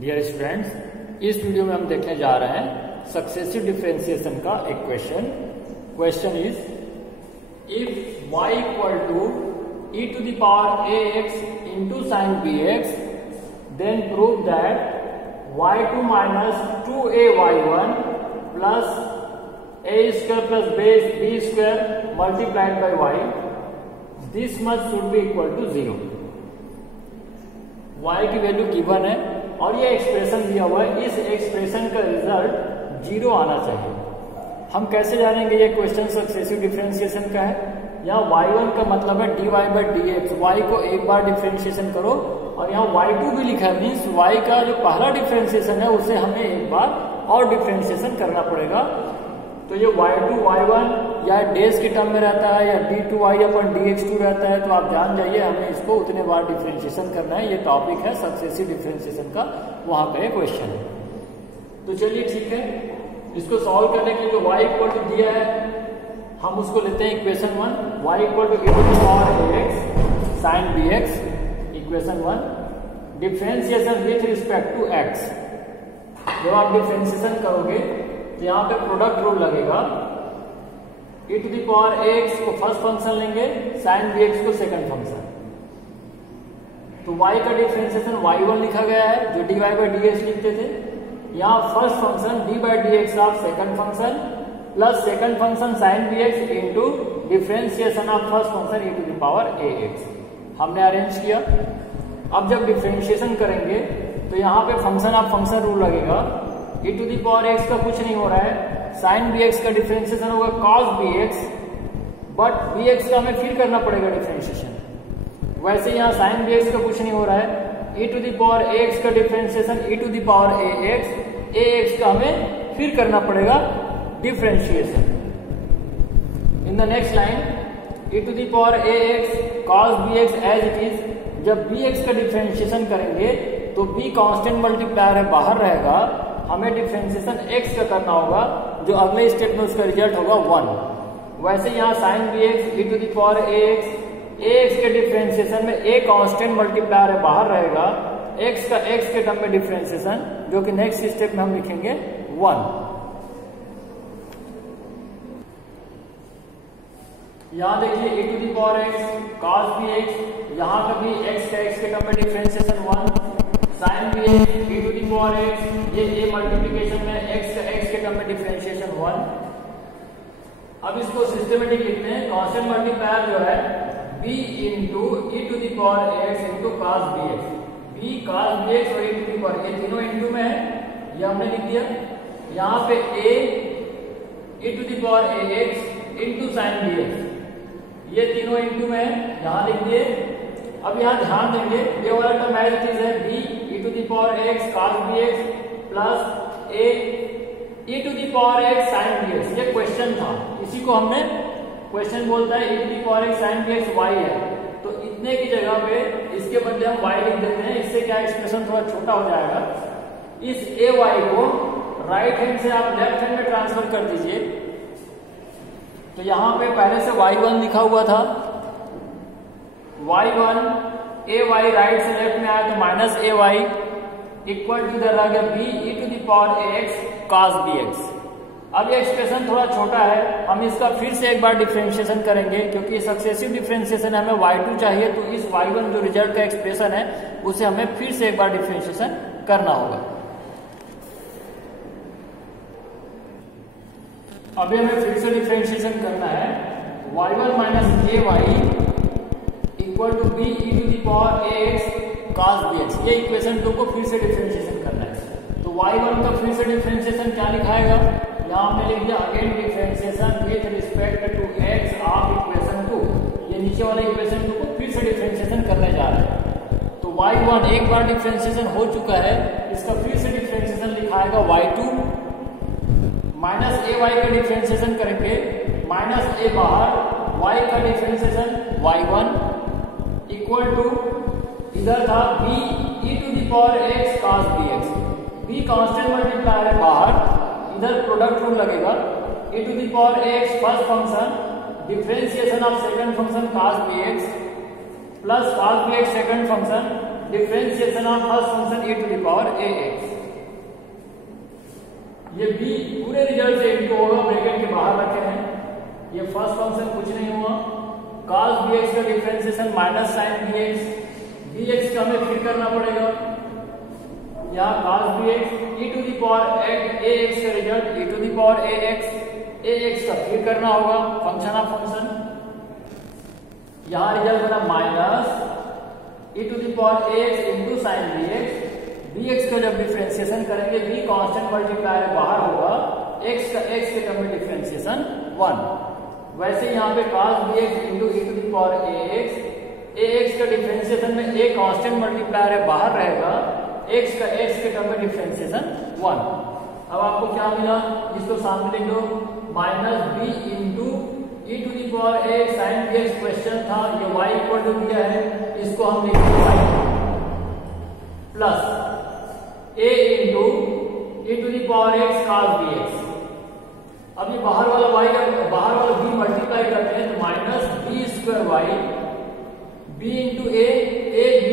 Dear students, इस video में हम देखने जा रहे हैं सक्सेसिव डिफरेंशिएशन का एक question is if y equal to e to the power ax into sine bx then prove that y2 minus 2ay1 plus a square plus b square multiplied by y this much should be equal to 0। y की value given है और ये expression दिया हुआ है, इस expression का result 0 आना चाहिए। हम कैसे जानेंगे ये क्वेश्चन सक्सेसिव डिफरेंशिएशन का है। यहाँ y1 का मतलब है dy बाई dx, y को एक बार डिफरेंशिएशन करो और यहाँ y2 भी लिखा है, मीन्स y का जो पहला डिफरेंशिएशन है उसे हमें एक बार और डिफरेंशिएशन करना पड़ेगा। तो ये y2 y1 या डेज के टर्म में रहता है या d2y अपन dx2 रहता है, तो आप जान जाइए हमें इसको उतने बार डिफरेंशिएशन करना है। ये टॉपिक है सक्सेसिव डिफरेंशिएशन का, वहां पे क्वेश्चन है। तो चलिए ठीक है, इसको सॉल्व करने के लिए जो y इक्वल टू दिया है हम उसको लेते हैं equation 1, y equal to e to the power ax sine bx, equation 1। Differentiation with respect to x, जब आप डिफरेंशिएशन करोगे तो यहाँ पे प्रोडक्ट रूल लगेगा। e to the power ax को फर्स्ट फंक्शन लेंगे, साइन bx को सेकंड फंक्शन। तो y का डिफरेंशिएशन y1 लिखा गया है जो dy बाई dx लिखते थे। यहाँ first function d by dx of second function plus second function sine bx into differentiation of first function e to the power ax हमने अरेंज किया। अब जब डिफरेंशिएशन करेंगे तो यहाँ पे फंक्शन ऑफ फंक्शन रूल लगेगा। e to the power x का कुछ नहीं हो रहा है, साइन bx का डिफरेंशिएशन होगा cos bx, बट bx का हमें फिर करना पड़ेगा डिफरेंशिएशन। वैसे यहाँ साइन bx का कुछ नहीं हो रहा है, e to the power ax का differentiation e to the power ax का हमें फिर करना पड़ेगा differentiation. In the next line e to the power ax cos bx as it is. जब bx का डिफरेंशिएशन करेंगे तो b कांस्टेंट मल्टीप्लायर है, बाहर रहेगा, हमें डिफरेंशिएशन x का करना होगा, जो अगले स्टेप में उसका रिजल्ट होगा 1। वैसे यहाँ sine bx e to the power ax के डिफरेंशिएशन में a कांस्टेंट मल्टीप्लायर है, बाहर रहेगा, x का x के टर्म में डिफरेंशिएशन जो कि नेक्स्ट स्टेप में हम लिखेंगे 1। यहाँ देखिए e to the power x cos bx, यहाँ का भी x का x के टर्म में differentiation 1, sine bx e to the power x, ये a मल्टीप्लिकेशन में x का x के टर्म में डिफरेंशिएशन 1। अब इसको सिस्टमेटिक लिखते हैं। कांस्टेंट मल्टीप्लायर जो है b into e to the power x into cos bx, b cos bx और e टू द पावर, ये तीनों इंटू में है, ये हमने लिख दिया। यहाँ पे a e to the power ax into sine bx, ये तीनों इंटू में है, यहाँ लिख दिए। अब यहाँ ध्यान देंगे ये वाला टर्म एज इट इज है b e to the power x cos bx plus a e to the power x sin bx, ये क्वेश्चन था, इसी को हमने क्वेश्चन बोलता है e to the power x sin bx y है, तो इतने की जगह पे इसके बदले हम y लिख देते हैं। इससे क्या एक्सप्रेशन थोड़ा छोटा हो जाएगा। इस ay को राइट हैंड से आप लेफ्ट हैंड में ट्रांसफर कर दीजिए। तो यहाँ पे पहले से y1 लिखा हुआ था, y1 ay राइट से लेफ्ट में आया तो माइनस ay इक्वल टू इधर आ गया b e to the power ax cos bx। अब ये एक्सप्रेशन थोड़ा छोटा है, हम इसका फिर से एक बार डिफरेंशिएशन करेंगे क्योंकि सक्सेसिव डिफरेंशिएशन हमें y2 चाहिए, तो इस y1 जो रिजल्ट का एक्सप्रेशन है उसे हमें फिर से एक बार डिफरेंशिएशन करना होगा। अभी हमें फिर से डिफरेंशिएशन करना है। y1 minus ay equal to b e to the power ax cos bx, ये इक्वेशन 2 को फिर से डिफरेंशिएशन करना है। तो y1 का फिर से डिफरेंशिएशन क्या लिखाएगा, यहाँ हमने लिख दिया again differentiation with respect to x of equation 2। ये नीचे वाले इक्वेशन 2 को फिर से डिफरेंशिएशन करने जा रहे हैं। तो y1 एक बार डिफरेंशिएशन हो चुका है, इसका फिर से डिफरेंशिएशन लिखाएगा y2 माइनस ay का डिफरेंशिएशन करेंगे, माइनस a बाहर, y का डिफरेंशिएशन y1 इक्वल टू इधर था b e to the power x cos bx, b constant multiplier है बाहर, इधर प्रोडक्ट रूल लगेगा, e to the power x first function differentiation of second function cos bx plus cos bx second function differentiation of first function e to the power ax। ये b पूरे result से into होगा, bracket के बाहर रखे हैं। ये first function कुछ नहीं हुआ, cos bx का डिफरेंशिएशन माइनस sin bx का हमें फिर करना पड़ेगा। यहाँ cos bx e to the power ax का result e to the power ax का फिर करना होगा फंक्शन ऑफ फंक्शन। यहाँ रिजल्ट बना minus e to the power ax into sine bx का जब डिफरेंशिएशन करेंगे b कांस्टेंट मल्टीप्लायर बाहर होगा, x का x के टर्म में डिफरेंशिएशन 1। वैसे यहाँ पे cos bx into e to the power ax का डिफरेंशिएशन में a कांस्टेंट मल्टीप्लायर है बाहर रहेगा, x का x के टर्म में डिफरेंशिएशन 1। अब आपको क्या मिला, इसको सामने लिख दो, minus b into e to the power a sine bx question था, ये y इक्वल टू दिया है, इसको हम लिखेंगे y plus a into e to the power x cos bx। अब ये बाहर वाला y बाहर वाला b मल्टीप्लाई करते हैं तो minus b square y b into a b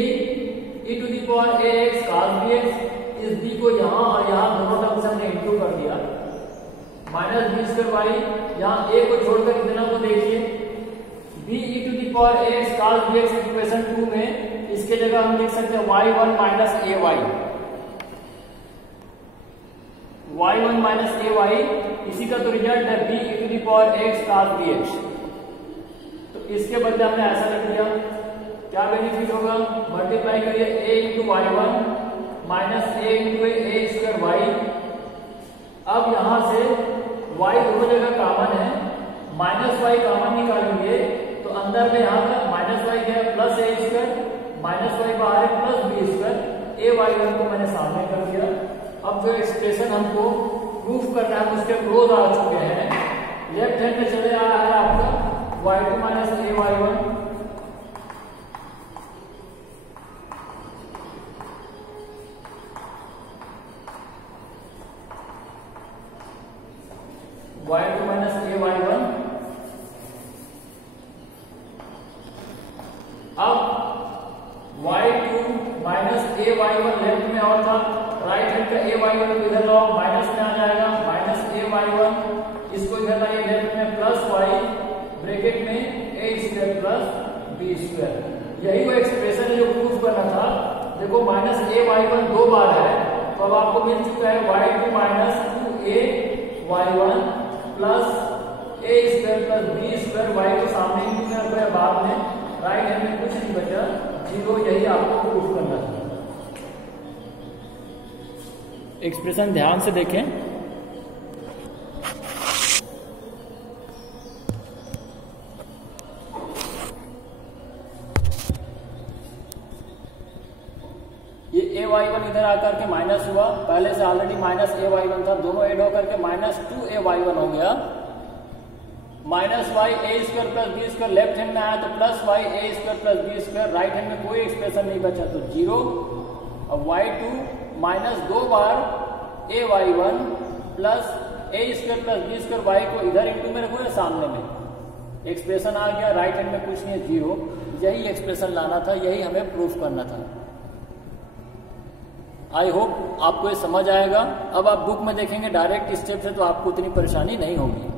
e to the power ax cos bx। इस b को यहाँ और यहाँ दोनों टर्म से हमने इंटू कर दिया, माइनस b स्क्वायर y, यहाँ a को छोड़कर इतना को देखिए, b e to the power ax cos bx equation 2 में इसके जगह हम लिख सकते हैं y1 माइनस ay, इसी का तो रिजल्ट है b e to the power x cos bx। तो इसके बदले हमने ऐसा लिख दिया, क्या बेनिफिट होगा, मल्टीप्लाई करिए a into y1 minus a into a square y। अब यहां से y दोनों जगह कॉमन है, माइनस y कॉमन निकालेंगे तो अंदर में यहाँ पर माइनस y गया plus a square, minus y बाहर है plus b square, a y1 को मैंने सामने कर दिया। अब जो एक्सप्रेशन हमको प्रूफ करना है उसके क्लोज आ चुके हैं, लेफ्ट हैंड में चले आ रहा है आपका y2 minus ay1 y2 minus ay1। अब y2 माइनस ay1 लेफ्ट में और था, राइट हैंड का ay1 को इधर लाओ, माइनस में आ जाएगा, माइनस ay1 इसको इधर लाइए लेफ्ट में, प्लस y ब्रैकेट में a square plus b square. यही वो एक्सप्रेशन जो प्रूफ करना था। देखो माइनस ay1 दो बार है, तो अब आपको मिल चुका है y2 minus 2ay1 plus a square plus b square. y को सामने ही कर रहे हैं, बाद में राइट हैंड में कुछ नहीं बचा, 0। यही आपको प्रूफ करना था। एक्सप्रेशन ध्यान से देखें, ये ay1 इधर आकर के माइनस हुआ, पहले से ऑलरेडी माइनस ay1 था, दोनों ऐड होकर के माइनस 2ay1 हो गया, minus y a square plus b square left hand में आया तो plus y a square plus b square, right hand में कोई एक्सप्रेशन नहीं बचा तो 0। अब y2 माइनस दो बार ay1 plus a square plus b square, y को इधर इंटू में रखो या सामने में, एक्सप्रेशन आ गया, राइट हैंड में कुछ नहीं है 0। यही एक्सप्रेशन लाना था, यही हमें प्रूफ करना था। आई होप आपको ये समझ आएगा। अब आप बुक में देखेंगे डायरेक्ट स्टेप से तो आपको उतनी परेशानी नहीं होगी।